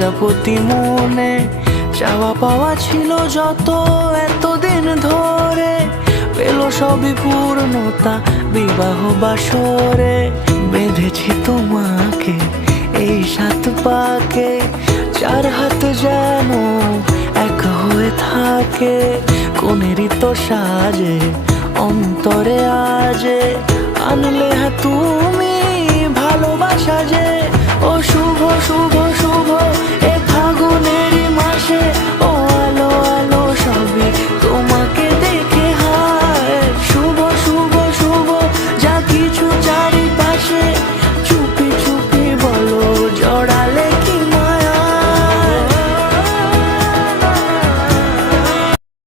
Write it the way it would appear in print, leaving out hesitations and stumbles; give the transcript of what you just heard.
প্রজাপতি মনে চাওয়া পাওয়া ছিল যত এতদিন ধরে, পেল সবই পূর্ণতা বিবাহ বাসরে। বেঁধেছি তোমাকে এই 7 পাকে, 4 হাত যেন এক হয়ে থাকে। কোনেরই তো সাজে অন্তরে আজে আনলে তুমি ভালোবাসা যে। ও শুভ শুভ